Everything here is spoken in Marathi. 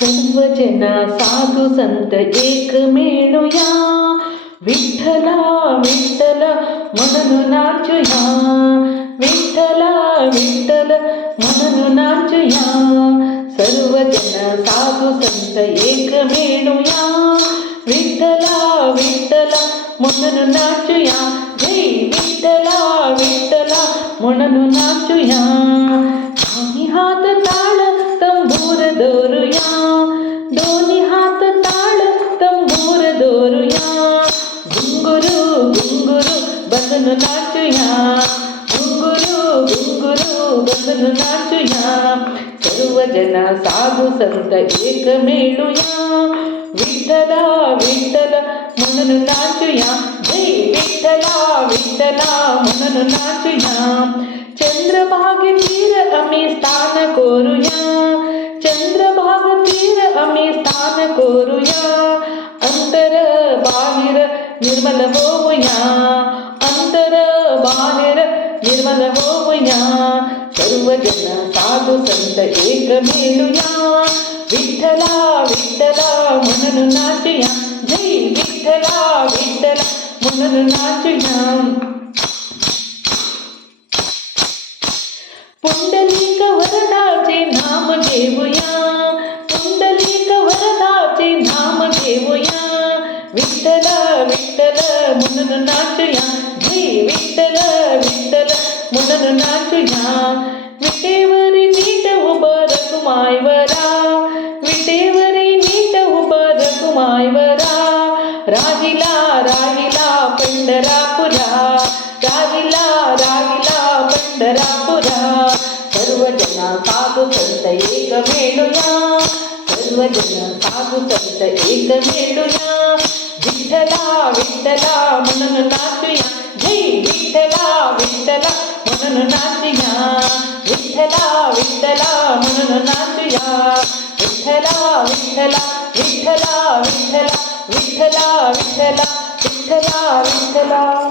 सर्वजन साधू संत एक मिळूया, विठ्ठला विठ्ठल म्हणून नाचूया, विठ्ठला विठ्ठल म्हणून नाचूया. सर्वजन साधू संत एक मिळूया, विठ्ठला विठ्ठल म्हणून नाचूया. जय विठ्ठला विठ्ठला म्हणून नाचूया. दोन्ही हात ताळ तंबूर दोरूया, दोन्ही हात ताळ तंबूर दोरूया. घुंगुरू घुंगुरू बसून नाचूया, घुंगुरू घुंगुरू बसून नाचूया. सर्वजन साधू संत एक मिळूया, विठ्ठला विठ्ठल म्हणून नाचूया. जय विठ्ठला विठ्ठला म्हणून नाचूया. चंद्रभाग तीर आम्ही स्थान कोरूया, चंद्रभाग तीर आम्ही स्थान कोरूया. अंतर बाहेर निर्मल होऊया, अंतर बाहेर निर्मल होऊया. सर्वजन साधू संत एक मिळूया, विठ्ठला विठ्ठला म्हणून नाचूया. जय विठ्ठला विठ्ठला म्हणून नाचूया. पुंडलिक वरदाचे नाम घेऊया, पुंडलिक वरदाचे नाम घेऊया. विठ्ठला विठ्ठल म्हणून नाचूया, जय विठ्ठल विठ्ठल म्हणून नाचूया. विटेवरी नीट उभं रखुमायवरा, विटेवरी नीट उभं रखुमायवरा. राहिला राहिला पंढरापुरा, राहिला राहिला पंढरापुरा. सर्वजन साधू संत एक मिळूया, सर्वजन साधू संत एक मिळूया. विठ्ठला विठ्ठला म्हणून नाचूया, जय विठ्ठला विठ्ठला म्हणून नाचूया. विठ्ठला विठ्ठला म्हणून नाचूया. विठ्ठला विठ्ठला विठ्ठला विठ्ठला विठ्ठला विठ्ठला विठ्ठला विठ्ठला.